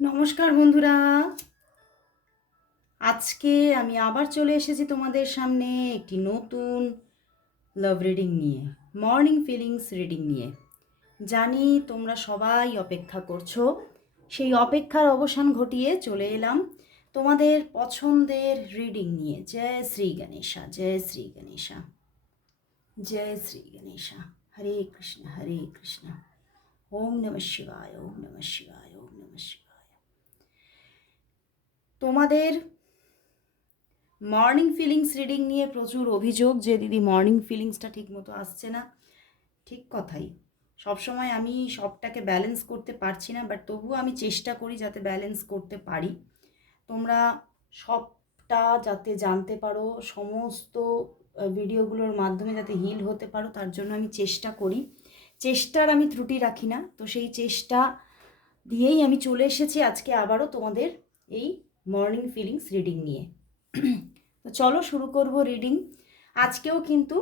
নমস্কার বন্ধুরা, আজকে আমি আবার চলে এসেছি তোমাদের সামনে একটি নতুন লাভ রিডিং নিয়ে, মর্নিং ফিলিংস রিডিং নিয়ে। জানি তোমরা সবাই অপেক্ষা করছো, সেই অপেক্ষার অবসান ঘটিয়ে চলে এলাম তোমাদের পছন্দের রিডিং নিয়ে। জয় শ্রী গণেশা, জয় শ্রী গণেশা, জয় শ্রী গণেশা। হরে কৃষ্ণ, হরে কৃষ্ণ। ওম নমঃ শিবায়, ওম নমঃ শিবায়, ওম নমঃ শিবায়। তোমাদের মর্নিং ফিলিংস রিডিং নিয়ে প্রচুর অভিযোগ যে দিদি মর্নিং ফিলিংসটা ঠিক মতো আসছে না। ঠিক কথাই, সবসময় আমি সবটাকে ব্যালেন্স করতে পারছি না, বাট তবুও আমি চেষ্টা করি যাতে ব্যালেন্স করতে পারি। তোমরা সবটা যাতে জানতে পারো, সমস্ত ভিডিওগুলোর মাধ্যমে যাতে হিল হতে পারো, তার জন্য আমি চেষ্টা করি। চেষ্টার আমি ত্রুটি রাখি না, তো সেই চেষ্টা দিয়েই আমি চলে এসেছি আজকে আবারও তোমাদের এই মর্নিং ফিলিংস রিডিং নিয়ে। তো চলো শুরু করব রিডিং। আজকেও কিন্তু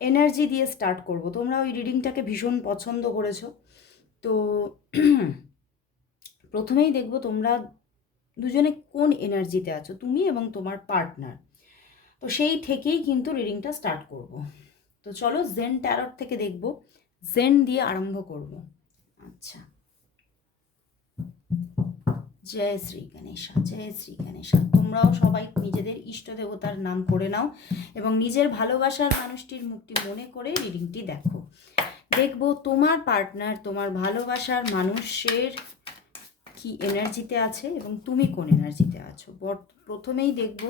এনার্জি দিয়ে স্টার্ট করব। তোমরা ওই রিডিংটাকে ভীষণ পছন্দ করেছো, তো প্রথমেই দেখব তোমরা দুজনে কোন এনার্জিতে আছো, তুমি এবং তোমার পার্টনার। তো সেই থেকেই কিন্তু রিডিংটা স্টার্ট করব। তো চলো জেন ট্যারট থেকে দেখব, জেন দিয়ে আরম্ভ করব। আচ্ছা, জয় শ্রী গণেশা, জয় শ্রী গণেশা। তোমরাও সবাই নিজেদের ইষ্ট দেবতার নাম করে নাও এবং নিজের ভালোবাসার মানুষটির মুখটি মনে করে রিডিংটি দেখো। দেখবো তোমার পার্টনার, তোমার ভালোবাসার মানুষের কি এনার্জিতে আছে এবং তুমি কোন এনার্জিতে আছো। প্রথমেই দেখবো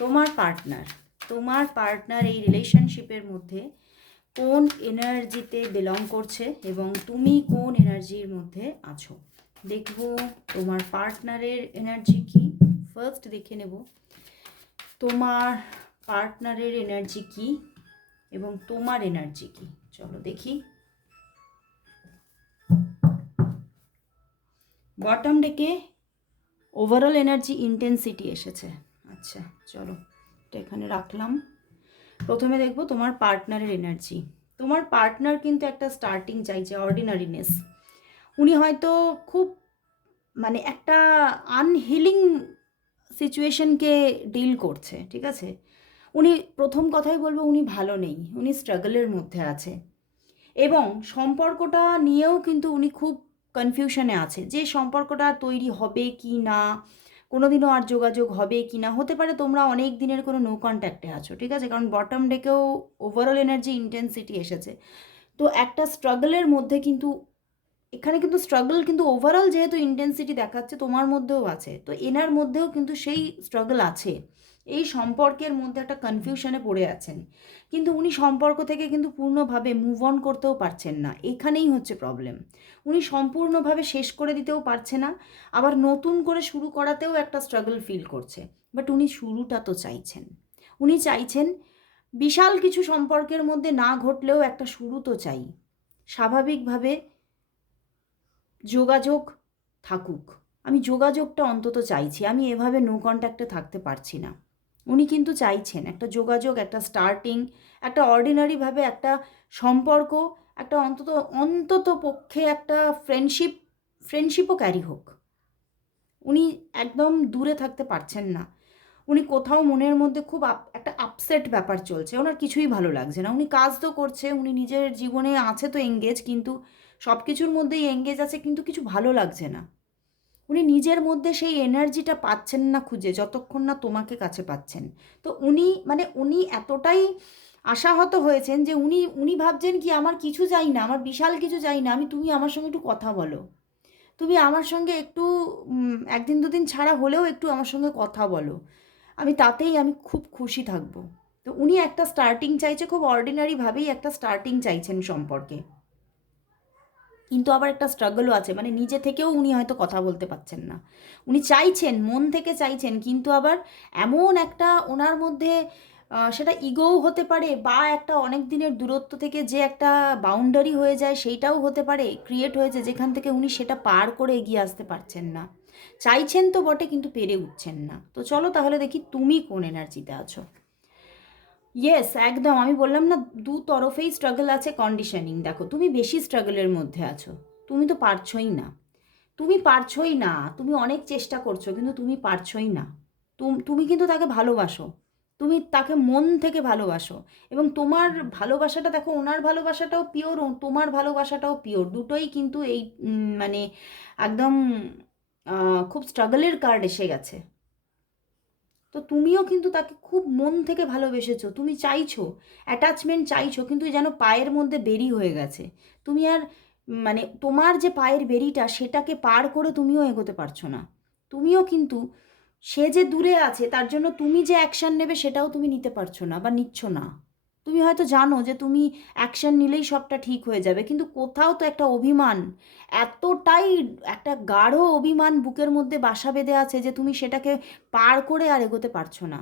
তোমার পার্টনার এই রিলেশনশিপের মধ্যে কোন এনার্জিতে বিলং করছে এবং তুমি কোন এনার্জির মধ্যে আছো। দেখব তোমার পার্টনারের এনার্জি কি। ফার্স্ট দেখে নেব তোমার পার্টনারের এনার্জি কি এবং তোমার এনার্জি কি। চলো দেখি। বটম ডেকে ওভারঅল এনার্জি ইন্টেন্সিটি এসেছে। আচ্ছা চলো, এটা এখানে রাখলাম। প্রথমে দেখব তোমার পার্টনারের এনার্জি। তোমার পার্টনার কিন্তু একটা স্টার্টিং চাইছে, অর্ডিনারিনেস। উনি হয়তো খুব মানে একটা আনহিলিং সিচুয়েশনকে ডিল করছে, ঠিক আছে। উনি প্রথম কথাই বলবো উনি ভালো নেই, উনি স্ট্রাগলের মধ্যে আছে এবং সম্পর্কটা নিয়েও কিন্তু উনি খুব কনফিউশনে আছে যে সম্পর্কটা তৈরি হবে কি না, কোনো দিনও আর যোগাযোগ হবে কি না। হতে পারে তোমরা অনেক দিনের কোনো নো কন্ট্যাক্টে আছো, ঠিক আছে, কারণ বটম ডেকেও ওভারঅল এনার্জি ইন্টেন্সিটি এসেছে। তো একটা স্ট্রাগলের মধ্যে কিন্তু এখানে কিন্তু স্ট্রাগল কিন্তু ওভারঅল যেহেতু ইন্টেন্সিটি দেখাচ্ছে তোমার মধ্যেও আছে, তো এনার মধ্যেও কিন্তু সেই স্ট্রাগল আছে। এই সম্পর্কের মধ্যে একটা কনফিউশনে পড়ে আছেন, কিন্তু উনি সম্পর্ক থেকে কিন্তু পূর্ণভাবে মুভ অন করতেও পারছেন না। এখানেই হচ্ছে প্রবলেম। উনি সম্পূর্ণভাবে শেষ করে দিতেও পারছে না, আবার নতুন করে শুরু করাতেও একটা স্ট্রাগল ফিল করছে। বাট উনি শুরুটা তো চাইছেন। উনি চাইছেন বিশাল কিছু সম্পর্কের মধ্যে না ঘটলেও একটা শুরু তো চাই। স্বাভাবিকভাবে যোগাযোগ থাকুক, আমি যোগাযোগটা অন্তত চাইছি, আমি এভাবে নো কন্ট্যাক্টে থাকতে পারছি না। উনি কিন্তু চাইছেন একটা যোগাযোগ, একটা স্টার্টিং, একটা অর্ডিনারিভাবে একটা সম্পর্ক, একটা অন্তত অন্তত পক্ষে একটা ফ্রেন্ডশিপও ক্যারি হোক। উনি একদম দূরে থাকতে পারছেন না। উনি কোথাও মনের মধ্যে খুব একটা আপসেট ব্যাপার চলছে, ওনার কিছুই ভালো লাগছে না। উনি কাজ তো করছে, উনি নিজের জীবনে আছে তো এঙ্গেজ, কিন্তু সব কিছুর মধ্যেই এঙ্গেজ আছে, কিন্তু কিছু ভালো লাগছে না। উনি নিজের মধ্যে সেই এনার্জিটা পাচ্ছেন না খুঁজে, যতক্ষণ না তোমাকে কাছে পাচ্ছেন। তো উনি এতটাই আশাহত হয়েছেন যে উনি উনি ভাবছেন কি আমার কিছু চাই না, আমার বিশাল কিছু চাই না, তুমি আমার সঙ্গে একটু কথা বলো, তুমি আমার সঙ্গে একটু একদিন দুদিন ছাড়া হলেও একটু আমার সঙ্গে কথা বলো, আমি খুব খুশি থাকবো। তো উনি একটা স্টার্টিং চাইছে, খুব অর্ডিনারিভাবেই একটা স্টার্টিং চাইছেন সম্পর্কে, কিন্তু আবার একটা স্ট্রাগলও আছে, মানে নিজে থেকেও উনি হয়তো কথা বলতে পারছেন না। উনি চাইছেন, মন থেকে চাইছেন, কিন্তু আবার এমন একটা ওনার মধ্যে সেটা ইগোও হতে পারে, বা একটা অনেক দিনের দূরত্ব থেকে যে একটা বাউন্ডারি হয়ে যায় সেইটাও হতে পারে, ক্রিয়েট হয়েছে, যেখান থেকে উনি সেটা পার করে এগিয়ে আসতে পারছেন না। চাইছেন তো বটে, কিন্তু পেরে উঠছেন না। তো চলো তাহলে দেখি তুমি কোন এনার্জিতে আছো। ইয়েস, একদম আমি বললাম না, দু তরফেই স্ট্রাগল আছে, কন্ডিশনিং। দেখো তুমি বেশি স্ট্রাগলের মধ্যে আছো, তুমি তো পারছোই না। তুমি পারছই না, তুমি অনেক চেষ্টা করছো কিন্তু তুমি পারছই না। তুমি কিন্তু তাকে ভালোবাসো, তুমি তাকে মন থেকে ভালোবাসো, এবং তোমার ভালোবাসাটা দেখো, ওনার ভালোবাসাটাও পিওর, তোমার ভালোবাসাটাও পিওর, দুটোই কিন্তু এই মানে একদম খুব স্ট্রাগলের কার্ড এসে গেছে। তো তুমিও কিন্তু তাকে খুব মন থেকে ভালোবেসেছো, তুমি চাইছো, অ্যাটাচমেন্ট চাইছো, কিন্তু যেন পায়ের মধ্যে বেরি হয়ে গেছে। তুমি আর মানে তোমার যে পায়ের বেরিটা সেটাকে পার করে তুমিও এগোতে পারছো না। তুমিও কিন্তু সে যে দূরে আছে তার জন্য তুমি যে অ্যাকশান নেবে সেটাও তুমি নিতে পারছো না বা নিচ্ছ না। তুমি হয়তো জানো যে তুমি অ্যাকশান নিলেই সবটা ঠিক হয়ে যাবে, কিন্তু কোথাও তো একটা অভিমান, এতটাই একটা গাঢ় অভিমান বুকের মধ্যে বাসা বেঁধে আছে যে তুমি সেটাকে পার করে আর এগোতে পারছো না।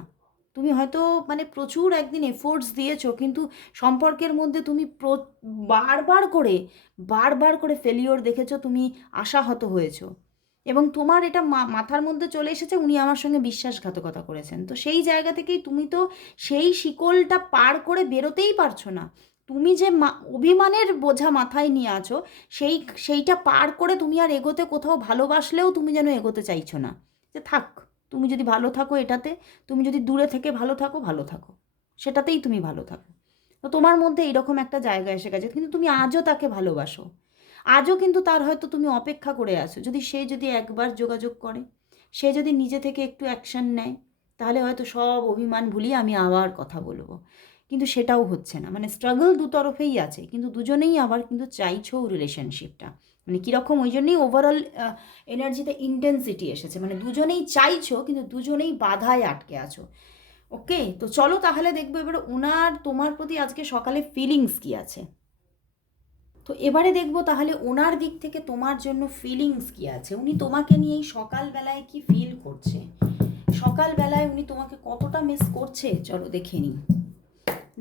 তুমি হয়তো মানে প্রচুর একদিন এফোর্টস দিয়েছো, কিন্তু সম্পর্কের মধ্যে তুমি বারবার করে বারবার করে ফেলিওর দেখেছো, তুমি আশাহত হয়েছো, এবং তোমার এটা মাথার মধ্যে চলে এসেছে উনি আমার সঙ্গে বিশ্বাসঘাতকতা করেছেন। তো সেই জায়গা থেকেই তুমি তো সেই শিকলটা পার করে বেরোতেই পারছো না। তুমি যে অভিমানের বোঝা মাথায় নিয়ে আছো, সেইটা পার করে তুমি আর এগোতে, কোথাও ভালোবাসলেও তুমি যেন এগোতে চাইছো না, যে থাক, তুমি যদি ভালো থাকো এটাতে, তুমি যদি দূরে থেকে ভালো থাকো, ভালো থাকো, সেটাতেই তুমি ভালো থাকো। তো তোমার মধ্যে এইরকম একটা জায়গা এসে গেছে, কিন্তু তুমি আজও তাকে ভালোবাসো, আজও কিন্তু তার হয়তো তুমি অপেক্ষা করে আছো, যদি একবার যোগাযোগ করে, সে যদি নিজে থেকে একটু অ্যাকশান নেয়, তাহলে হয়তো সব অভিমান ভুলিয়ে আমি আবার কথা বলবো। কিন্তু সেটাও হচ্ছে না, মানে স্ট্রাগল দুতরফেই আছে, কিন্তু দুজনেই আবার কিন্তু চাইছেও রিলেশনশিপটা, মানে কীরকম, ওই জন্যই ওভারঅল এনার্জিতে ইন্টেন্সিটি এসেছে, মানে দুজনেই চাইছো কিন্তু দুজনেই বাধায় আটকে আছো। ওকে, তো চলো তাহলে দেখবো এবার ওনার তোমার প্রতি আজকে সকালে ফিলিংস কী আছে। তো এবারে দেখবো তাহলে ওনার দিক থেকে তোমার জন্য ফিলিংস কী আছে, উনি তোমাকে নিয়ে এই সকালবেলায় কি ফিল করছে, সকালবেলায় উনি তোমাকে কতটা মিস করছে, চলো দেখে নিই।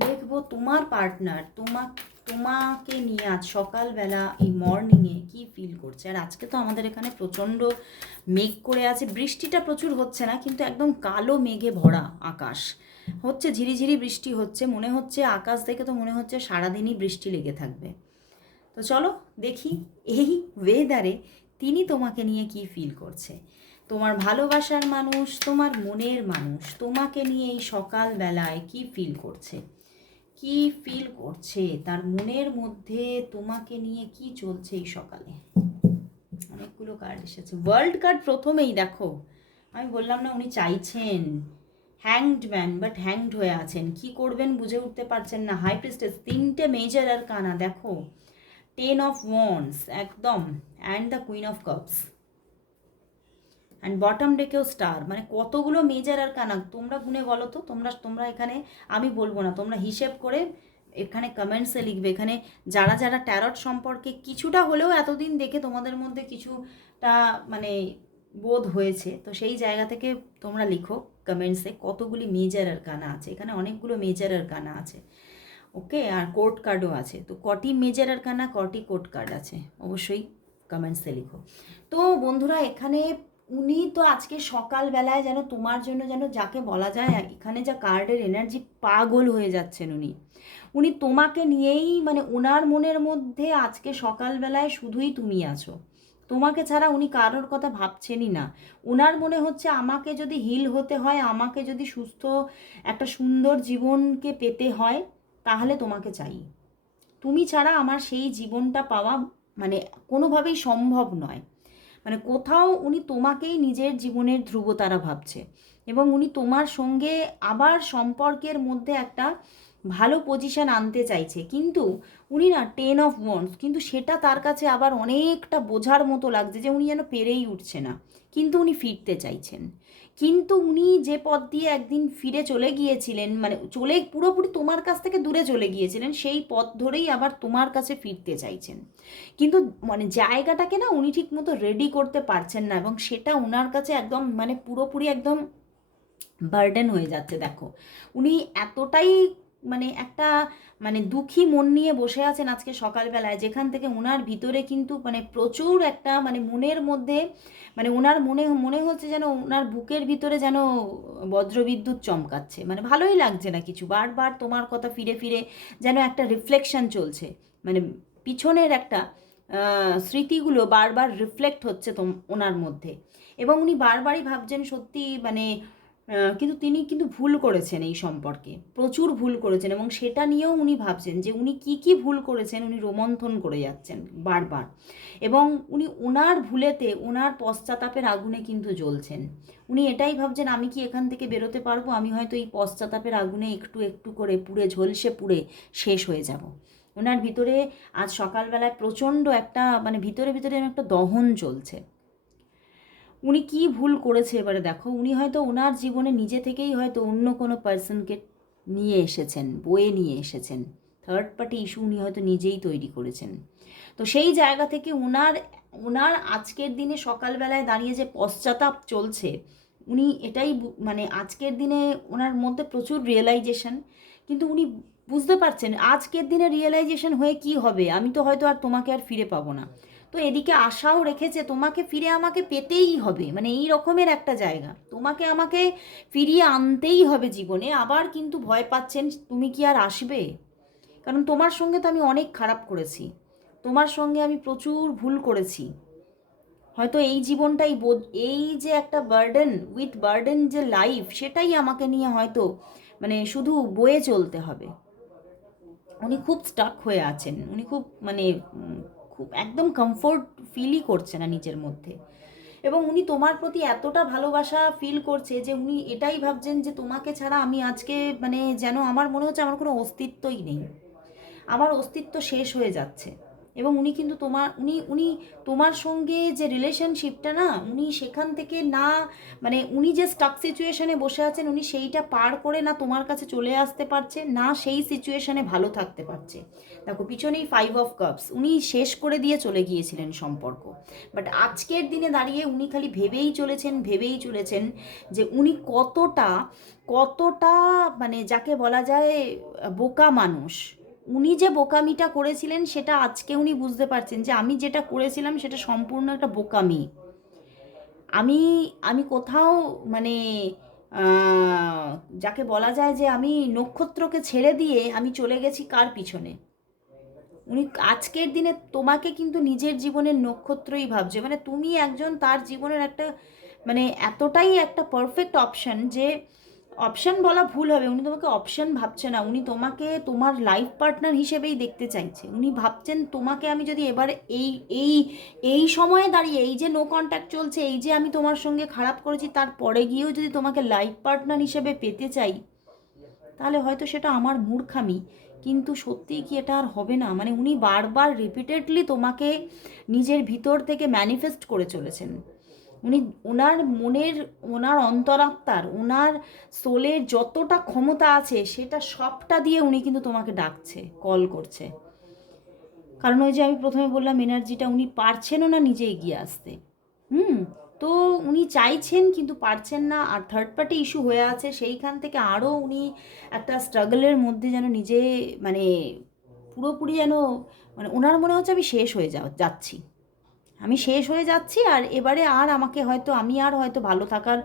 দেখবো তোমার পার্টনার তোমাকে নিয়ে আজ সকালবেলা এই মর্নিংয়ে কি ফিল করছে। আর আজকে তো আমাদের এখানে প্রচণ্ড মেঘ করে আছে, বৃষ্টিটা প্রচুর হচ্ছে না, কিন্তু একদম কালো মেঘে ভরা আকাশ হচ্ছে, ঝিরিঝিরি বৃষ্টি হচ্ছে, মনে হচ্ছে আকাশ দেখে তো মনে হচ্ছে সারাদিনই বৃষ্টি লেগে থাকবে। তো চলো দেখি এই ওয়েদারে তিনি তোমাকে নিয়ে কি ফিল করছে। তোমার ভালোবাসার মানুষ, তোমার মনের মানুষ তোমাকে নিয়ে এই সকালবেলায় কি ফিল করছে, কি ফিল করছে, তার মনের মধ্যে তোমাকে নিয়ে কি চলছে এই সকালে। অনেকগুলো কার্ড এসেছে, ওয়ার্ল্ড কার্ড প্রথমেই দেখো, আমি বললাম না উনি চাইছেন, হ্যাংড ম্যান, বাট হ্যাংড হয়ে আছেন, কি করবেন বুঝে উঠতে পারছেন না। হাই প্রিস্টেস, তিনটে মেজর আর কানা দেখো, 10 of wands একদম, and the queen of cups, and bottom ডেকেও স্টার, মানে কতগুলো মেজার আর কানা তোমরা গুনে বলো তো, তোমরা এখানে, আমি বলবো না, তোমরা হিসেব করে এখানে কমেন্টসে লিখবে। এখানে যারা যারা ট্যারট সম্পর্কে কিছুটা হলেও এতদিন দেখে তোমাদের মধ্যে কিছুটা মানে বোধ হয়েছে, তো সেই জায়গা থেকে তোমরা লিখো কমেন্টসে কতগুলি মেজার আর কানা আছে। এখানে অনেকগুলো মেজার আর কানা আছে, ওকে, আর কোর্ট কার্ডও আছে। তো কটি মেজর আর কানা, কটি কোর্ট কার্ড আছে, অবশ্যই কমেন্টসে লিখো। তো বন্ধুরা এখানে উনি তো আজকে সকালবেলায় যেন তোমার জন্য, যেন যাকে বলা যায় এখানে যা কার্ডের এনার্জি, পাগল হয়ে যাচ্ছেন উনি। উনি তোমাকে নিয়েই, মানে ওনার মনের মধ্যে আজকে সকালবেলায় শুধুই তুমি আছো, তোমাকে ছাড়া উনি কারোর কথা ভাবছেনই না। ওনার মনে হচ্ছে আমাকে যদি হিল হতে হয়, আমাকে যদি সুস্থ একটা সুন্দর জীবনকে পেতে হয়, তাহলে তোমাকে চাই, তুমি ছাড়া আমার সেই জীবনটা পাওয়া মানে কোনোভাবেই সম্ভব নয়। মানে কোথাও উনি তোমাকেই নিজের জীবনের ধ্রুবতারা ভাবছে, এবং উনি তোমার সঙ্গে আবার সম্পর্কের মধ্যে একটা ভালো পজিশন আনতে চাইছে, কিন্তু উনি না 10 of wands, কিন্তু সেটা তার কাছে আবার অনেকটা বোঝার মতো লাগছে, যে উনি যেন পেরেই উঠছে না, কিন্তু উনি ফিরতে চাইছেন। কিন্তু উনি যে পথ দিয়ে একদিন ফিরে চলে গিয়েছিলেন, মানে পুরোপুরি তোমার কাছ থেকে দূরে চলে গিয়েছিলেন, সেই পথ ধরেই আবার তোমার কাছে ফিরতে চাইছেন, কিন্তু মানে জায়গাটাকে না উনি ঠিক মতো রেডি করতে পারছেন না, এবং সেটা ওনার কাছে একদম মানে পুরোপুরি একদম বার্ডেন হয়ে যাচ্ছে। দেখো উনি এতটাই মানে একটা মানে দুঃখী মন নিয়ে বসে আছেন আজকে সকালবেলায়, যেখান থেকে ওনার ভিতরে কিন্তু মানে প্রচুর একটা মানে মনের মধ্যে, মানে ওনার মনে হচ্ছে যেন ওনার বুকের ভিতরে যেন বজ্রবিদ্যুৎ চমকাচ্ছে, মানে ভালোই লাগছে না কিছু, বারবার তোমার কথা ফিরে ফিরে যেন একটা রিফ্লেকশন চলছে, মানে পিছনের একটা স্মৃতিগুলো বারবার রিফ্লেক্ট হচ্ছে ওনার মধ্যে, এবং উনি বারবারই ভাবছেন সত্যি মানে কিন্তু তিনি কিন্তু ভুল করেছেন এই সম্পর্কে, প্রচুর ভুল করেছেন, এবং সেটা নিয়েও উনি ভাবছেন যে উনি কি কি ভুল করেছেন, উনি রোমন্থন করে যাচ্ছেন বারবার, এবং উনি ওনার ভুলেতে ওনার পশ্চাতাপের আগুনে কিন্তু জ্বলছেন। উনি এটাই ভাবছেন আমি কি এখান থেকে বেরোতে পারবো, আমি হয়তো এই পশ্চাতাপের আগুনে একটু একটু করে পুড়ে ঝলসে পুড়ে শেষ হয়ে যাব। ওনার ভিতরে আজ সকালবেলায় প্রচণ্ড একটা মানে ভিতরে ভিতরে একটা দহন চলছে। উনি কি ভুল করেছে এবারে দেখো, উনি হয়তো ওনার জীবনে নিজে থেকেই হয়তো অন্য কোনো পার্সনকে নিয়ে এসেছেন, বয়ে নিয়ে এসেছেন, থার্ড পার্টি ইস্যু উনি হয়তো নিজেই তৈরি করেছেন। তো সেই জায়গা থেকে ওনার ওনার আজকের দিনে সকালবেলায় দাঁড়িয়ে যে পশ্চাতাপ চলছে, উনি এটাই মানে আজকের দিনে ওনার মধ্যে প্রচুর রিয়েলাইজেশন, কিন্তু উনি বুঝতে পারছেন আজকের দিনে রিয়েলাইজেশন হয়ে কি হবে, আমি তো হয়তো আর তোমাকে আর ফিরে পাবো না। তো এদিকে আশাও রেখেছে তোমাকে ফিরে আমাকে পেতেই হবে, মানে এই রকমের একটা জায়গা, তোমাকে আমাকে ফিরিয়ে আনতেই হবে জীবনে। আবার কিন্তু ভয় পাচ্ছেন তুমি কি আর আসবে, কারণ তোমার সঙ্গে তো আমি অনেক খারাপ করেছি, তোমার সঙ্গে আমি প্রচুর ভুল করেছি। হয়তো এই জীবনটাই এই যে একটা বার্ডেন উইথ বার্ডেন যে লাইফ, সেটাই আমাকে নিয়ে হয়তো মানে শুধু বয়ে চলতে হবে। উনি খুব স্টাক হয়ে আছেন, উনি খুব মানে খুব একদম কমফোর্ট ফিলই করছে না নিজের মধ্যে, এবং উনি তোমার প্রতি এতটা ভালোবাসা ফিল করছে যে উনি এটাই ভাবছেন যে তোমাকে ছাড়া আমি আজকে মানে যেন আমার মনে হচ্ছে আমার কোনো অস্তিত্বই নেই, আমার অস্তিত্ব শেষ হয়ে যাচ্ছে। এবং উনি কিন্তু উনি তোমার সঙ্গে যে রিলেশনশিপটা না, উনি সেখান থেকে না মানে উনি যে স্টাক সিচুয়েশনে বসে আছেন, উনি সেইটা পার করে না তোমার কাছে চলে আসতে পারছে, না সেই সিচুয়েশনে ভালো থাকতে পারছে। দেখো পিছনেই 5 অফ কাপস, উনি শেষ করে দিয়ে চলে গিয়েছিলেন সম্পর্ক, বাট আজকের দিনে দাঁড়িয়ে উনি খালি ভেবেই চলেছেন যে উনি কতটা কতটা মানে যাকে বলা যায় বোকা মানুষ। উনি যে বোকামিটা করেছিলেন সেটা আজকে উনি বুঝতে পারছেন যে আমি যেটা করেছিলাম সেটা সম্পূর্ণ একটা বোকামি। আমি আমি কোথাও মানে যাকে বলা যায় যে আমি নক্ষত্রকে ছেড়ে দিয়ে আমি চলে গেছি কার পিছনে। উনি আজকের দিনে তোমাকে কিন্তু নিজের জীবনের নক্ষত্রই ভাবছে, মানে তুমি একজন তার জীবনের একটা মানে এতটাই একটা পারফেক্ট অপশন, যে অপশন বলা ভুল হবে, উনি তোমাকে অপশন ভাবছে না, উনি তোমাকে তোমার লাইফ পার্টনার হিসেবেই দেখতে চাইছে। উনি ভাবছেন তোমাকে আমি যদি এবারে এই এই এই সময়ে দাঁড়িয়ে এই যে নো কন্ট্যাক্ট চলছে, এই যে আমি তোমার সঙ্গে খারাপ করেছি, তারপরে গিয়েও যদি তোমাকে লাইফ পার্টনার হিসেবে পেতে চাই, তাহলে হয়তো সেটা আমার মূর্খামি, কিন্তু সত্যিই কি এটা আর হবে না। মানে উনি বারবার রিপিটেডলি তোমাকে নিজের ভিতর থেকে ম্যানিফেস্ট করে চলেছেন। উনি ওনার মনের ওনার অন্তরাত্মার ওনার সোলের যতটা ক্ষমতা আছে সেটা সবটা দিয়ে উনি কিন্তু তোমাকে ডাকছে, কল করছে। কারণ ওই যে আমি প্রথমে বললাম এনার্জিটা উনি পারছেনও না নিজে এগিয়ে আসতে। হুম। তো উনি চাইছেন কিন্তু পারছেন না, আর থার্ড পার্টি ইস্যু হয়ে আছে, সেইখান থেকে আরও উনি একটা স্ট্রাগলের মধ্যে যেন নিজে মানে পুরোপুরি যেন মানে ওনার মনে হচ্ছে আমি শেষ হয়ে যাচ্ছি, আমি শেষ হয়ে যাচ্ছি, আর এবারে আর আমাকে হয়তো আমি আর হয়তো ভালো থাকার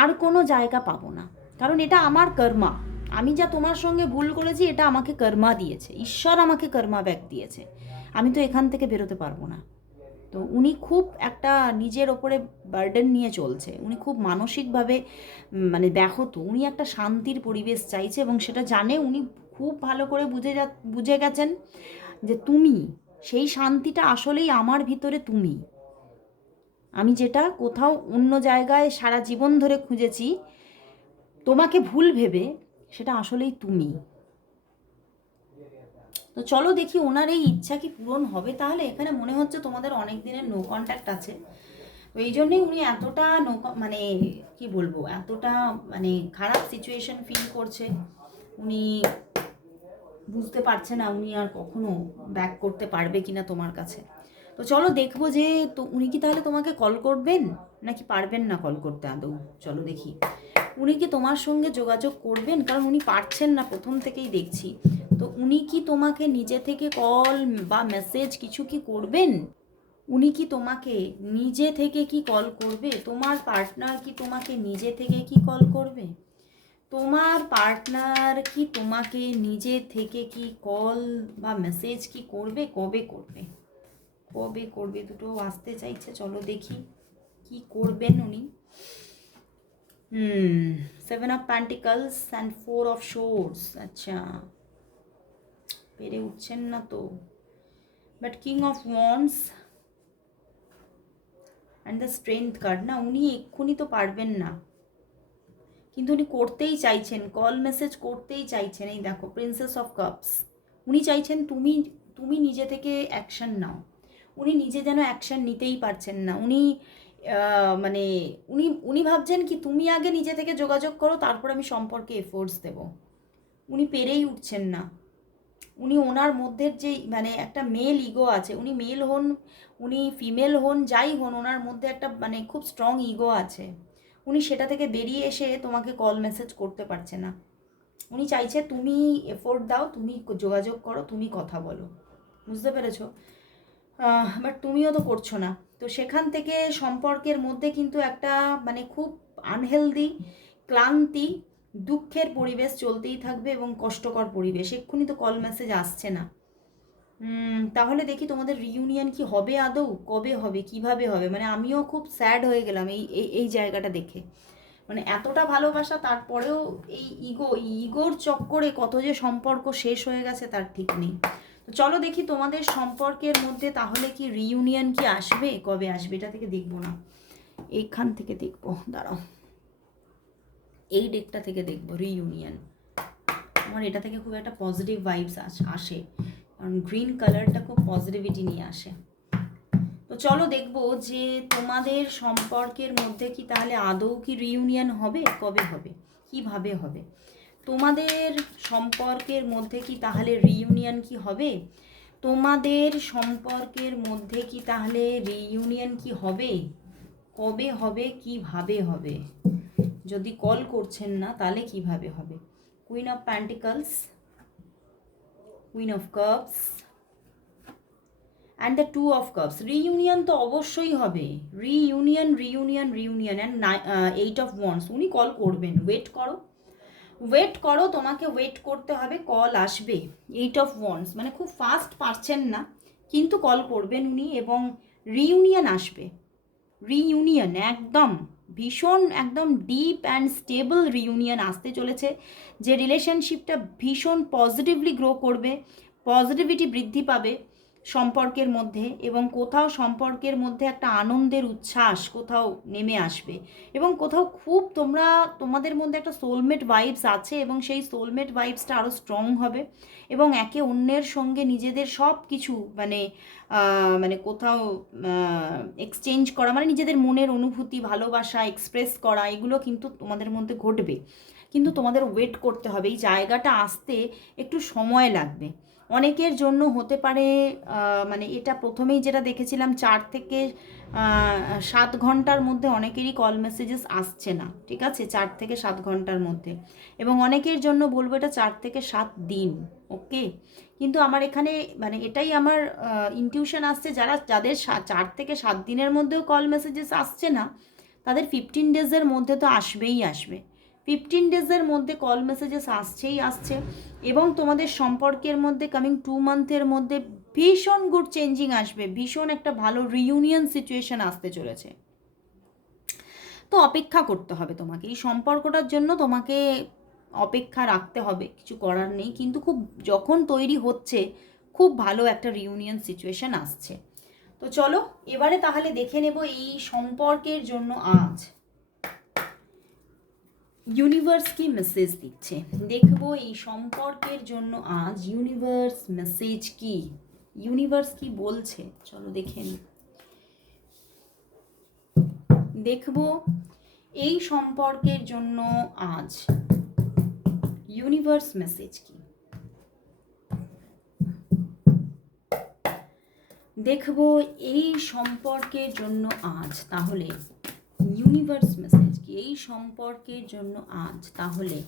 আর কোনো জায়গা পাবো না, কারণ এটা আমার কর্মা। আমি যা তোমার সঙ্গে ভুল করেছি এটা আমাকে কর্মা দিয়েছে, ঈশ্বর আমাকে কর্মা ব্যাক দিয়েছে, আমি তো এখান থেকে বেরোতে পারবো না। তো উনি খুব একটা নিজের ওপরে বার্ডেন নিয়ে চলছে, উনি খুব মানসিকভাবে মানে ব্যাহত, উনি একটা শান্তির পরিবেশ চাইছে, এবং সেটা জানে উনি খুব ভালো করে বুঝে গেছেন যে তুমি সেই শান্তিটা আসলেই আমার ভিতরে তুমি। আমি যেটা কোথাও অন্য জায়গায় সারা জীবন ধরে খুঁজেছি তোমাকে ভুল ভেবে, সেটা আসলেই তুমি। তো চলো দেখি ওনার এই ইচ্ছা কি পূরণ হবে। তাহলে এখানে মনে হচ্ছে তোমাদের অনেক দিনের নো কন্ট্যাক্ট আছে, তো এই জন্যই উনি এতটা মানে কি বলবো এতটা মানে খারাপ সিচুয়েশন ফিল করছে। উনি বুঝতে পারছে না উনি আর কখনো ব্যাক করতে পারবে কিনা তোমার কাছে। তো চলো দেখবো যে তো উনি কি তাহলে তোমাকে কল করবেন নাকি পারবেন না কল করতে আদৌ। চলো দেখি উনি কি তোমার সঙ্গে যোগাযোগ করবেন, কারণ উনি পারছেন না প্রথম থেকেই দেখছি। তো উনি কি তোমাকে নিজে থেকে কল বা মেসেজ কিছু কি করবেন, উনি কি তোমাকে নিজে থেকে কি কল করবে, তোমার পার্টনার কি তোমাকে নিজে থেকে কি কল করবে, তোমার পার্টনার কি তোমাকে নিজে থেকে কি কল বা মেসেজ কি করবে, কবে করবে, কবে করবে, দুটো আসতে চাইছে, চলো দেখি কি করবেন উনি। 7 of pentacles and 4 of swords. আচ্ছা, পেরে উঠছেন না তো। But king of wands and the strength card, না উনি এক্ষুনি তো পারবেন না, কিন্তু উনি করতেই চাইছেন, কল মেসেজ করতেই চাইছেন। এই দেখো প্রিন্সেস অফ কাপস, উনি চাইছেন তুমি তুমি নিজে থেকে অ্যাকশন নাও। উনি নিজে যেন অ্যাকশন নিতেই পারছেন না। উনি মানে উনি উনি ভাবছেন কি তুমি আগে নিজে থেকে যোগাযোগ করো, তারপর আমি সম্পর্কে এফোর্টস দেব। উনি পেরেই উঠছেন না। উনি ওনার মধ্যে যে মানে একটা মেল ইগো আছে, উনি মেল হন উনি ফিমেল হন যাই হন, ওনার মধ্যে একটা মানে খুব স্ট্রং ইগো আছে। উনি সেটা থেকে বেরিয়ে এসে তোমাকে কল মেসেজ করতে পারছে না। উনি চাইছে তুমি এফোর্ট দাও, তুমি যোগাযোগ করো, তুমি কথা বলো, বুঝতে পেরেছো? বাট তুমিও তো করছো না। তো সেখান থেকে সম্পর্কের মধ্যে কিন্তু একটা মানে খুব আনহেলদি, ক্লান্তি, দুঃখের পরিবেশ চলতেই থাকবে এবং কষ্টকর পরিবেশ। এক্ষুনি তো কল মেসেজ আসছে না। তাহলে দেখি তোমাদের রিইউনিয়ন কি হবে আদৌ, কবে হবে, কিভাবে হবে? মানে আমিও খুব স্যাড হয়ে গেলাম এই এই জায়গাটা দেখে। মানে এতটা ভালোবাসা, তারপরেও এই ইগোর চক্করে কত যে সম্পর্ক শেষ হয়ে গেছে তার ঠিক নেই। তো চলো দেখি তোমাদের সম্পর্কের মধ্যে তাহলে কি রিইউনিয়ন কি আসবে, কবে আসবে, এটা থেকে দেখবো না, এইখান থেকে দেখবো, দাঁড়াও, এই ডেকটা থেকে দেখবো রিইউনিয়ন। আমার এটা থেকে খুব একটা পজিটিভ ভাইবস আসে, কারণ গ্রিন কালারটা খুব পজিটিভিটি নিয়ে আসে। তো চলো দেখবো যে তোমাদের সম্পর্কের মধ্যে কি তাহলে আদৌ কি রিইউনিয়ন হবে, কবে হবে, কিভাবে হবে। তোমাদের সম্পর্কের মধ্যে কি তাহলে রিইউনিয়ন কি হবে, তোমাদের সম্পর্কের মধ্যে কি তাহলে রিইউনিয়ন কি হবে, কবে হবে, কিভাবে হবে। যদি কল করছেন না তাহলে কিভাবে হবে। Queen of pentacles, queen of cups and the 2 of cups. Reunion তো অবশ্যই হবে, রিইউনিয়ন অ্যান্ড 8 অফ ওয়ান্ডস। উনি কল করবেন, ওয়েট করো, তোমাকে ওয়েট করতে হবে, কল আসবে। 8 অফ ওয়ান্ডস মানে খুব ফাস্ট পারছেন না, কিন্তু কল করবেন উনি এবং রিইউনিয়ন আসবে। রিইউনিয়ন একদম ভীষণ একদম ডিপ অ্যান্ড স্টেবল রিইউনিয়ন আসতে চলেছে, যে রিলেশনশিপটা ভীষণ পজিটিভলি গ্রো করবে, পজিটিভিটি বৃদ্ধি পাবে সম্পর্কের মধ্যে, এবং কোথাও সম্পর্কের মধ্যে একটা আনন্দের উচ্ছ্বাস কোথাও নেমে আসবে, এবং কোথাও খুব তোমাদের মধ্যে একটা সোলমেট ভাইবস আছে, এবং সেই সোলমেট ভাইবসটা আরও স্ট্রং হবে, এবং একে অন্যের সঙ্গে নিজেদের সব কিছু মানে মানে কোথাও এক্সচেঞ্জ করা, মানে নিজেদের মনের অনুভূতি, ভালোবাসা এক্সপ্রেস করা, এগুলো কিন্তু তোমাদের মধ্যে ঘটবে। কিন্তু তোমাদের ওয়েট করতে হবে, এই জায়গাটা আসতে একটু সময় লাগবে। অনেকের জন্য হতে পারে মানে এটা প্রথমেই যেটা দেখেছিলাম 4 থেকে 7 ঘন্টার মধ্যে অনেকেরই কল মেসেজেস আসছে না, ঠিক আছে, 4 থেকে 7 ঘন্টার মধ্যে, এবং অনেকের জন্য বলবো এটা 4 থেকে 7 দিন, ওকে। কিন্তু আমার এখানে মানে এটাই আমার ইনটিউশন আসছে, যাদের 4 থেকে 7 দিনের মধ্যেও কল মেসেজেস আসছে না, তাদের 15 ডেজের মধ্যে তো আসবেই আসবে। 15 ডেজের মধ্যে কল মেসেজেস আসছে, এবং তোমাদের সম্পর্কের মধ্যে কামিং 2 মান্থের মধ্যে ভীষণ গুড চেঞ্জিং আসবে, ভীষণ একটা ভালো রিইউনিয়ন সিচুয়েশন আসতে চলেছে। তো অপেক্ষা করতে হবে তোমাকে, এই সম্পর্কটার জন্য তোমাকে অপেক্ষা রাখতে হবে, কিছু করার নেই, কিন্তু খুব যখন তৈরি হচ্ছে খুব ভালো একটা রিইউনিয়ন সিচুয়েশন আসছে। তো চলো এবারে তাহলে দেখে নেব এই সম্পর্কের জন্য আজ ইউনিভার্স কি মেসেজ দিচ্ছে, দেখবো এই সম্পর্কের জন্য আজ ইউনিভার্স মেসেজ কি, ইউনিভার্স কি বলছে, চলো দেখে নিই। দেখবো এই সম্পর্কের জন্য আজ ইউনিভার্স মেসেজ কি, দেখবো এই সম্পর্কের জন্য আজ তাহলে ইউনিভার্স মেসেজ কি, এই সম্পর্কের জন্য আজ তাহলে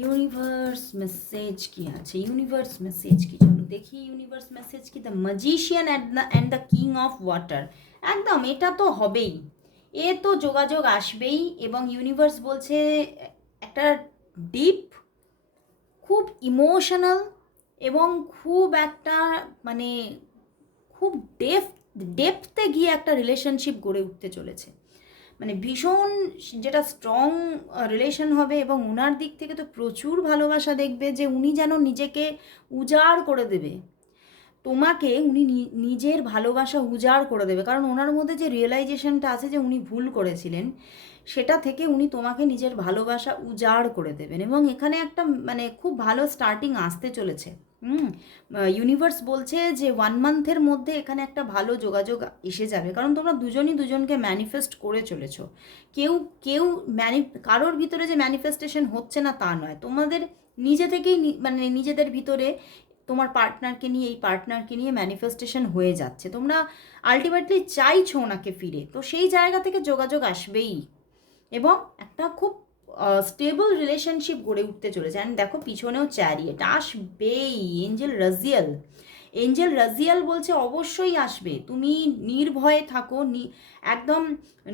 ইউনিভার্স মেসেজ কি আছে, ইউনিভার্স মেসেজ কি, চলো দেখি ইউনিভার্স মেসেজ কি। The magician and the king of water, একদম এটা তো হবেই, এ তো যোগাযোগ আসবেই, এবং ইউনিভার্স বলছে একটা ডিপ, খুব ইমোশনাল, এবং খুব একটা মানে খুব ডেপথ ডেপথে গিয়ে একটা রিলেশনশিপ গড়ে উঠতে চলেছে। মানে ভীষণ যেটা স্ট্রং রিলেশন হবে, এবং ওনার দিক থেকে তো প্রচুর ভালোবাসা দেখবে, যে উনি যেন নিজেকে উজাড় করে দেবে তোমাকে, উনি নিজের ভালোবাসা উজাড় করে দেবে। কারণ ওনার মধ্যে যে রিয়েলাইজেশনটা আছে যে উনি ভুল করেছিলেন, সেটা থেকে উনি তোমাকে নিজের ভালোবাসা উজাড় করে দেবেন। এবং এখানে একটা মানে খুব ভালো স্টার্টিং আসতে চলেছে। ইউনিভার্স বলছে যে 1 মান্থের মধ্যে এখানে একটা ভালো যোগাযোগ এসে যাবে, কারণ তোমরা দুজনই দুজনকে ম্যানিফেস্ট করে চলেছো। কেউ কেউ কারোর ভিতরে যে ম্যানিফেস্টেশন হচ্ছে না তা নয়, তোমাদের নিজে থেকেই মানে নিজেদের ভিতরে তোমার পার্টনারকে নিয়ে, এই পার্টনারকে নিয়ে ম্যানিফেস্টেশন হয়ে যাচ্ছে। তোমরা আলটিমেটলি চাইছো ওনাকে ফিরে, তো সেই জায়গা থেকে যোগাযোগ আসবেই, এবং একটা খুব স্টেবল রিলেশনশিপ গড়ে উঠতে চলেছে। অ্যান্ড দেখো পিছনেও চ্যারিয়েট আসবেই, এঞ্জেল রাজিয়াল বলছে অবশ্যই আসবে। তুমি নির্ভয়ে থাকো, একদম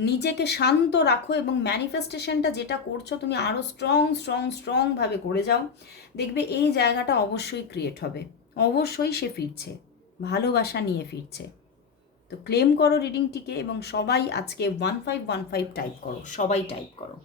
নিজেকে শান্ত রাখো, এবং ম্যানিফেস্টেশনটা যেটা করছো তুমি আরও স্ট্রংভাবে করে যাও। দেখবে এই জায়গাটা অবশ্যই ক্রিয়েট হবে, অবশ্যই সে ফিরছে, ভালোবাসা নিয়ে ফিরছে। তো ক্লেম করো রিডিংটিকে, এবং সবাই আজকে 1515 টাইপ করো, সবাই টাইপ করো।